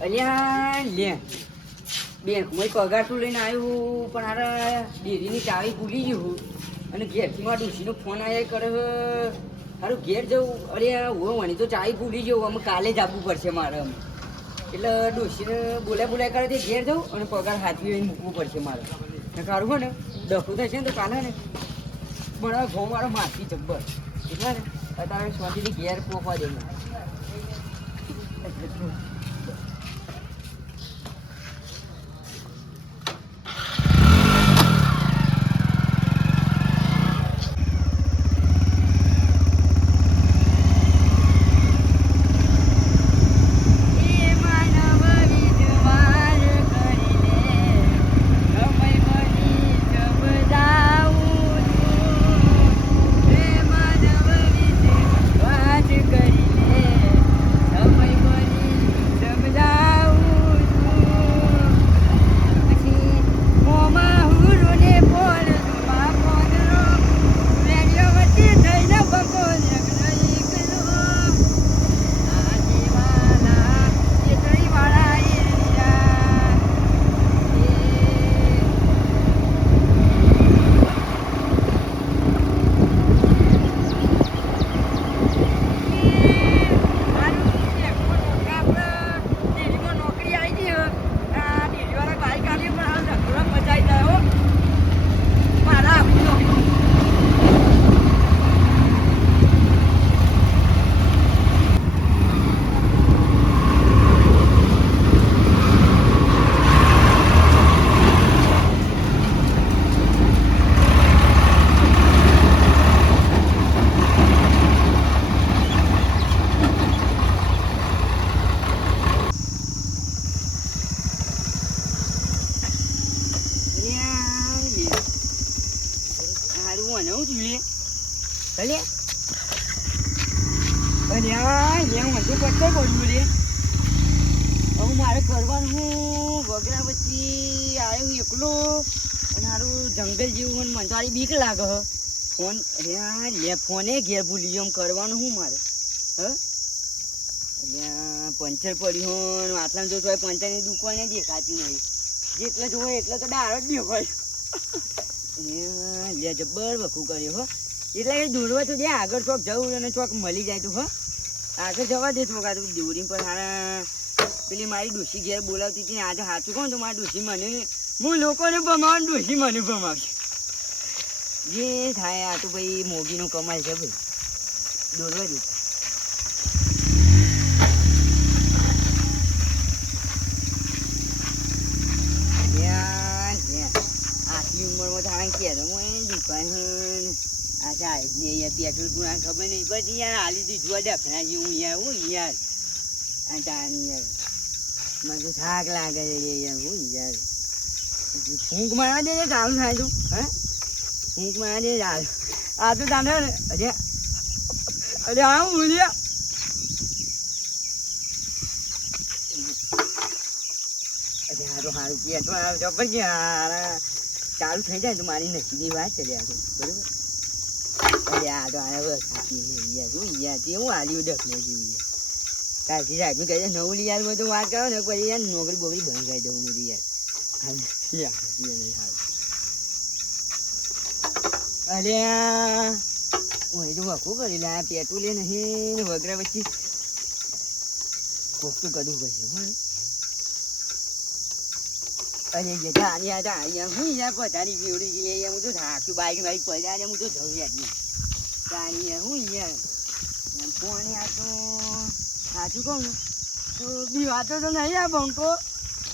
અલ્યા લે બેંકમાં પગાર તો લઈને આવ્યું પણ હારે ડેરીની ચાવી ભૂલી ગયું અને ઘેરથી મારા ડોશીનો ફોન આવ્યા કરે સારું ઘેર જવું અરે હું વણી તો ચાવી ભૂલી જવું અમે કાલે જ આપવું પડશે મારે એટલે ડોશીને બોલાય કરે તે ઘેર જવું અને પગાર હાથવી મૂકવું પડશે મારે ને સારું હોય ને ડખું થશે ને તો કાલે ને પણ ઘઉં મારો મારથી જબ્બર એટલે ને અત્યારે શાંતિથી ઘેર પોકવા દે મારે કરવાનું હું વગરા પછી આવ્યો એકલો અને સારું જંગલ જેવું મને તારી બીક લાગે ફોન લે ફોને ઘેર ભૂલી ગયો કરવાનું શું મારે પંચર પડ્યું હોય આટલા જો તો પંચરની દુકાને દેખાતી નહીં જેટલે જોવે એટલે તો ડારો જ દેખાય લે જબ્બર વખું કર્યો હો એટલે કે દોડવા તો દે આગળ ચોક જવું અને ચોક મળી જાય તો આગળ જવા દે ચોક આ તો દોરી પર સારા પેલી મારી ડોશી ઘેર બોલાવતી હતી આજે સાચું કહું તો મારી ડોશી મને હું લોકોને ભમાવું ડોશી મને ભમાવશે જે થાય આ તો ભાઈ મોગીનો કમાલ છે ભાઈ દોડવા દે આટલી ઉંમરમાં તો આ કે દુકાન આ સાહેબ ને અહીંયા પેટ્રોલ પૂરા ખબર નહીં પછી યાર હાલી દીધું ડખના જેવું યાર હું યાર આ તાની યાર મને થાક લાગે છે યાર હું યાર ફૂંક મારવા દે ચાલુ થાય તું ફૂંક મારવા દે ચાલુ આ તો તાને અરે હા હું બોલ્યા અરે આ તો સારું પેટ્રોલ જબર કે ચાલુ થઈ જાય તો મારી નસીબની વાત છે આ તો બરોબર અરે આ તો આ સાચી યાર હું યાર હું હાલ્યું ડખને જેવું યાર તારથી સાહેબ કહે છે નવું લઈ આવ્યું તો વાત કરો ને પછી યાર નોકરી બોકરી બંધ કરી દઉં મોટી યાર અરે હું એ તો વખું કરી લે પેટ્રોલ એ નહીં વગેરે પછી કોક તો કરવું પડશે પણ અરે જતા યાર હું યાર પધારી પીવડી ગઈ યાર હું તો થાક્યું બાઈક પડ્યા હું તો જઉં યાર તારી યાર હું યાર ફોન યાર તો સાચું કહું ને તો બી વાતો તો નહીં આ બંકો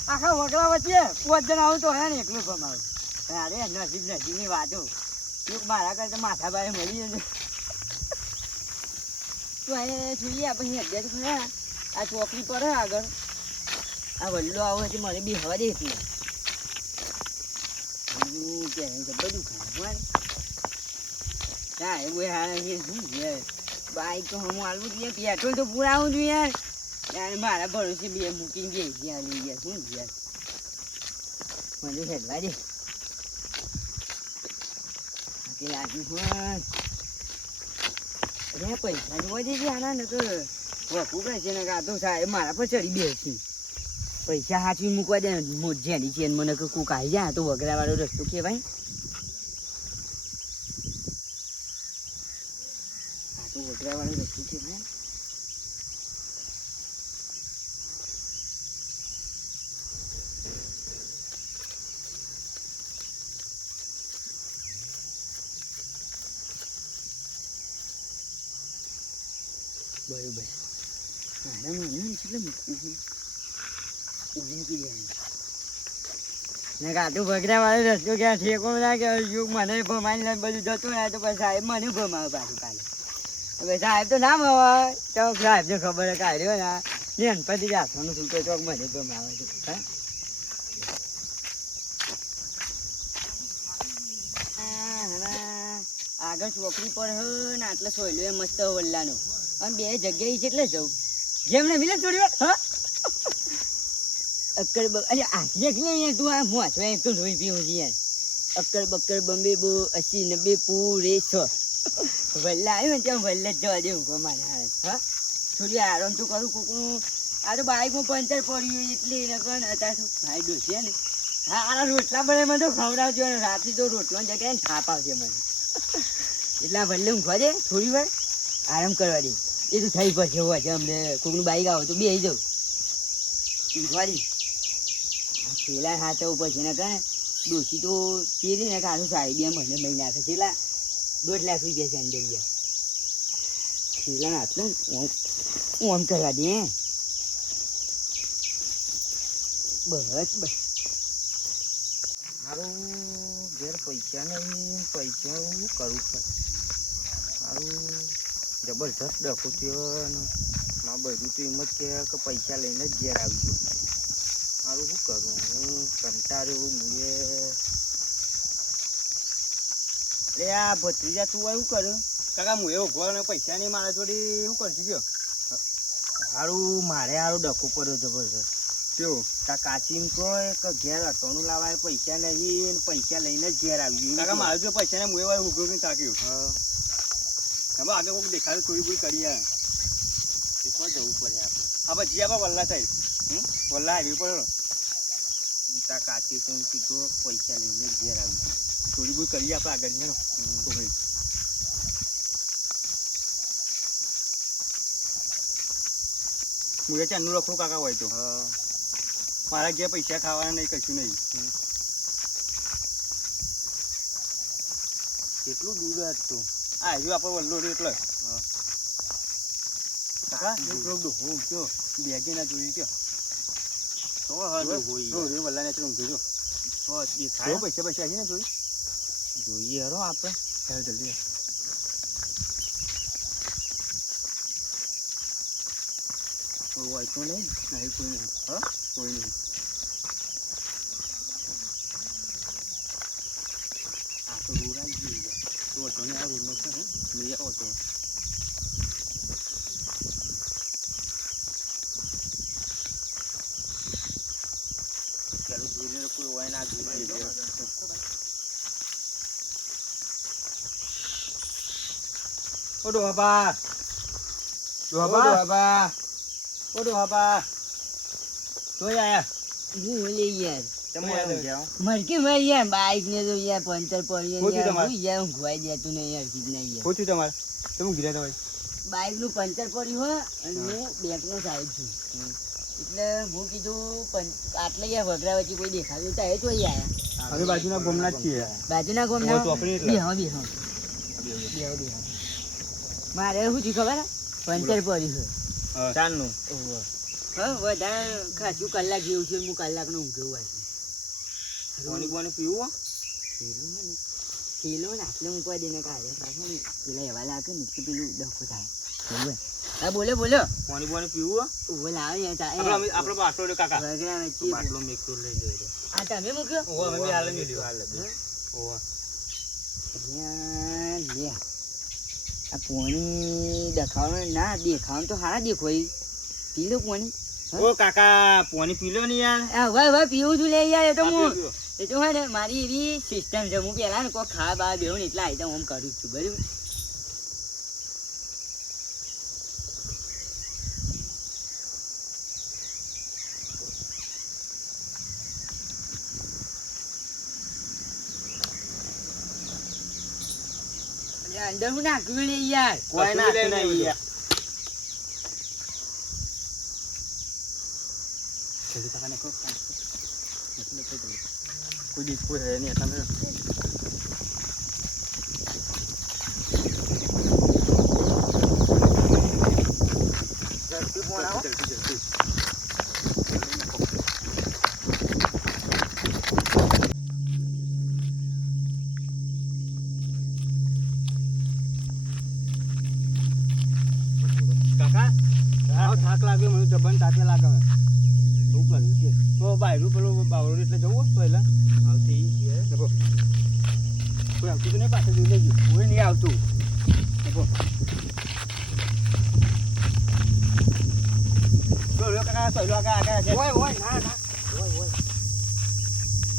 આખા વગડા વચ્ચે 5 જણ આવું તો હે ને એકલું કમાવું અરે નસીબની વાતો એક મારા કરતા માથા બારે મળી જશે તો એ જોઈએ આપણે અડ્યા તો ખરા આ ચોકડી પર આગળ આ વલ્લો આવો એટલે મને બી હવા દે એટલે બધું ખાય હા એવું હા બાઈક તો હું આવું જોઈએ પેટ્રોલ તો પુરાવું છું યાર મારા ભરોસે બે મૂકીને જઈ ગયા લઈ ગયા શું યાર મને હેડવા દે લાગ્યું પણ અરે પૈસા જોવા જઈએ આના ને તો વખું કહે છે ને આ તો સાહેબ મારા પર ચડી બેસી પૈસા હાચવી મૂકવા દે જેની ચેન મને કોક આવી જાય તો વગરા વાળો રસ્તો કહેવાય. આ તો વગરા વાળો રસ્તો કહેવાય. બરોબર મારા મને એટલે મૂકવું ને કાતું બગડા વાળો રસ્તો ક્યાં ઠેકો ના કે મને ભમાઈ ને બધું જતું ને તો પછી સાહેબ મને ભમાવે પાછું કાલે. હવે સાહેબ તો ના ભમાવે તો સાહેબ ને ખબર કાઢ્યો ને ગણપતિ રાખવાનું છૂટો ચોક મને ભમાવે છે. આગળ ચોકડી પર હ ને આટલે સોયલો એ મસ્ત વલ્લાનો અને બે જગ્યાએ છે એટલે જવું જેમ ને મિલે થોડી વાર. હા અક્કડ અરે આખી એકલી તું આ મોચવા એક તો જોઈ પીવું છે યાર. અક્કડ બક્કડ બંબે બો 80 90 પૂરે 100 વલ્લા આવ્યો ને ત્યાં વલ્લા જ જવા દેવું કો મારે. હા થોડી આરામ તો કરું કોકનું આ તો બાઈકમાં પંચર પડ્યું એટલે એને કણ અત્યારે તો ભાઈ ડોસી ને હા આ રોટલા બને મને તો ખવડાવજો ને રાત્રે તો રોટલો જગ્યાએ ને થાપ આવશે મને એટલા વલ્લે ઊંઘવા દે થોડી વાર આરામ કરવા દે. એ તો થઈ પડશે હોવા છે અમને કોકનું બાઈક આવે તો બે જાઉં ઊંઘવા દે. પેલા હાથ ઉપર છે ને કહે ડોસી તો ચેરી ને કાઢું સાડી બે મને મહિને નાખે છેલ્લા 2 લાખ રૂપિયા સેન્ડલ ગયા છેલ્લા આટલું ઓમ કરવા દે. બસ બસ મારું ઘેર પૈસા નહીં પૈસા હું કરું છું મારું જબરજસ્ત ડખો થયો ને મારું બધું તો એમ જ કે પૈસા લઈને જ ઘેર આવી ગયો. મારું શું કરું હું કંટાળ્યું મુએ. અરે આ ભત્રીજા તું શું કર્યું કાકા હું એવો ઘોર પૈસા નહીં મારા જોડે શું કરશું ગયો સારું મારે સારું ડખો પડ્યો જબરજસ્ત. કેવું તા કાચીમ કોઈ કે ઘેર અટોનું લાવાય પૈસા નહીં પૈસા લઈને જ ઘેર આવી કાકા મારે જો પૈસા ને હું એવા ઉભો નહીં તાક્યું. હા હવે આગળ કોઈક દેખાડું થોડી બધી કરી યાર જવું પડે આપણે. આપણે જી આપા વલ્લા સાહેબ વલ્લા હાઈવે પર તા કાચી તો કીધું પૈસા લઈને જ ઘેર આવી થોડી બધી કરીએ આપણે આગળ ને તો ભાઈ હું ચાનું રખું કાકા હોય તો મારા ઘેર પૈસા ખાવાના નહીં કશું નહીં. કેટલું દૂર હતું આ હજુ આપણે વલ્લો રહ્યો એટલે કાકા ડોહો કયો બેગે ના જોયું કયો વલ્લા ને ઊંઘી જો પૈસા પૈસા છે ને જોઈ જોઈએ હરો આપણે જલ્દી હોય તો નહીં નહીં કોઈ નહીં હા કોઈ નહીં. આ તો રોડ આવી ગયું તો હતો ને આ રોડનો છે ને લઈ આવો તો ચાલો જોઈને કોઈ હોય ના જોઈએ. ઓ ડોહા ડોહા ઓ ડોહા જોઈ આયા હું લઈ યાર તમે યાર મરકી ભાઈ યાર બાઈક ને તો યાર પંચર શું થયું તમારે? પડી યાર ઊંઘવાઈ દેતું નહીં યાર કીધ નહીં યાર. પૂછ્યું તમારે તમે ગીરા તમારે બાઈક નું પંચર પડ્યું હોય અને હું બેંક નો સાહેબ છું એટલે હું કીધું આટલે યાર વગરા વચ્ચે કોઈ દેખાતું તો એ જોઈ આયા અમે બાજુના ગોમના જ છીએ બાજુના ગામ ના ચોકડી એટલે. બેહો મારે શું થયું ખબર પંચર પડ્યું છે ચાલનું હા વધારે ખાસું કલાક જેવું છે હું કલાકનો ઊંઘ્યો હોય પાણી પાણી પીવું થેલો ને આટલે મૂકવા દે કાઢે પાછો ને પેલા એવા લાગે ને કે પેલું ડખો થાય બરોબર. હા બોલો બોલો પાણી પાણી પીવું ઉભો લાવે આપણે બાટલો લે કાકા વગરા વચ્ચે બાટલો મેકતો લઈ લેજો. આ તમે મૂક્યો ઓવા અમે બી હાલે મેલ્યો ઓવા લે આ પોણી દેખાવાનું ના દેખાવાનું તો સારા દેખોય પી લો પોણી. ઓ કાકા પાણી પી લો ને યાર. હા ભાઈ પીવું છું લે યાર. એ તો હા, હું પીવો. એ તો હોય ને મારી એવી સિસ્ટમ છે હું પેલા ને કોઈ ખાવા બા બેહું ને એટલા આઈટમ હું કરું જ છું બરાબર. અંદર હું નાખ્યું ને યાર કોઈ નાખ્યું નહીં યાર. જલ્દી કાકાને કહો, કોઈ દી કોઈ હે નહીં એટલા ઝડપી ફોન આવો. જલ્દી કાકા આવ થાક લાગ્યો મને જબન તાતે લાગે હવે. શું કર્યું છે ઓ બાયરું પેલું બાવળું એટલે જવું તો એટલે આવતી છે દેખો કોઈ આવતું તો નહીં પાછળ જોઈ લેજો કોઈ નહીં આવતું દેખો જો લો કાકા સહેલો કાકા છે ઓય ઓય ના ના ઓય ઓય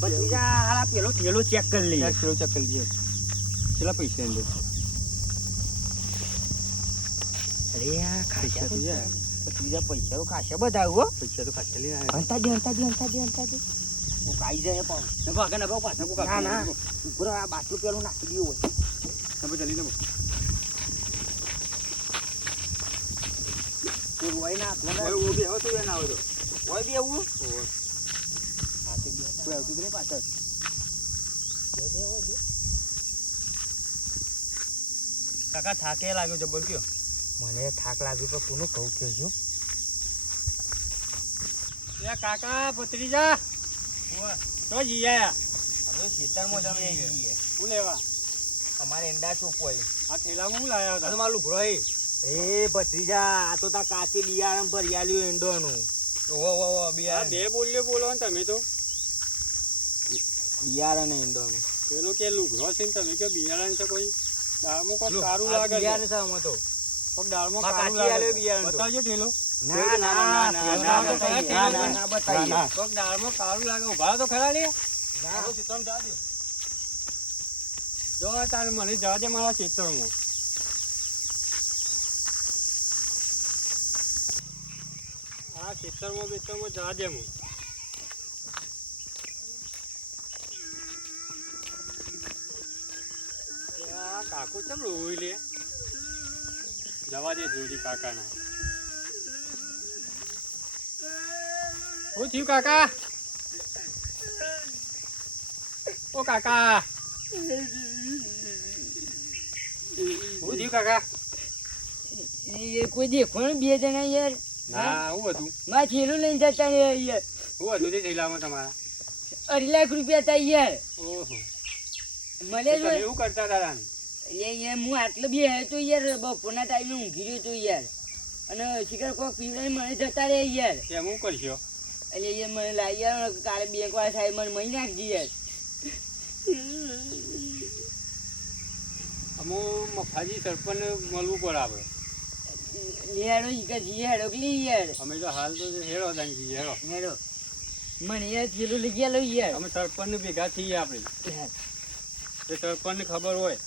ભત્રીજા હાલા પેલો થેલો ચેક કરી લઈએ. ચેક કરો ચેક કરી લઈએ કેટલા પૈસા અંદર અરે આ પૈસા તો છે ભત્રીજા પૈસા તો ખાસા બધા હો. પૈસા તો ખાસા લઈને હંતા દે હું કાઈ જાય પણ આવ્યા કાકા ના પાછા કો ના ના ઉપર આ બાટલું પેલું નાખી દીધું હોય. તમે જલ્દી ને તો રોય ના કોને ઓય ઓ બી હવે તું ના આવતો હોય બી એવું ઓય હા તે બે કોઈ આવતું તો નહીં પાછળ હોય બે કાકા થાકે લાગ્યો જબર કયો મને થાક લાગ્યો પણ કોનું કહું કેજો યા કાકા ભત્રીજા તો જી આયા હવે ખેતરમાં જમીએ છીએ શું લેવા અમારે એંડા ચોપોય આ થેલામાં શું લાયા હતા મારું લુગડો એ ભત્રીજા આ તો તા કાચી બિયારણ ભરી આલ્યું એંડોનું ઓ આ બે બોલ્યો બોલો ને તમે તો બિયારણ એંડોનું પેલો કે લુગરો છે ને તમે કે બિયારણ છે કોઈ દાળમાં કોક સારું લાગે છે બિયારણ છે આમાં તો કોક દાળમાં માં સારું કાચી લાગે આલ્યો છે. બિયારણ તો. બતાવજો ઠેલો ના ના ના બતાવીએ કોક દાળમાં સારું લાગે ઉભા તો ખરા લે ના જો તારે મને જવા દે મારા ખેતરમાં આ ખેતરમાં બેતરમાં જવા દે હું આ કાકુ ચમ રોઈ લે જવા દે જોડી કાકાના શું થયું કાકા ઓ કાકા શું થયું કાકા એ કોઈ દેખો ને બે જણા યાર ના શું હતું માં થેલું લઈને જતા ને યાર શું હતું તે થયેલામાં તમારા 2 લાખ રૂપિયા હતા યાર ઓહો મળે તમે એવું કરતા હતા તાન? યાર હું આટલો બી હે તો યાર બપોરના ટાઈમે ઊંઘી રહ્યો તો યાર અને શિખર કોક પીવડાઈ મને જતા રહે યાર તેમ હું કરશો એટલે યાર મને લાવી આવે ને કાલે બેંક વાળા સાહેબ મને મહી નાખજી યાર અમુક મફાજી સરપંચને મળવું પડે આપણે હેડો શિખર જી હેડો કે યાર અમે તો હાલ તો હેરો હતા ને હેરો હેડો મને યાર થેલું લઈ ગયા લો યાર અમે સરપંચને ભેગા થઈએ આપણે યાર એ સરપંચને ખબર હોય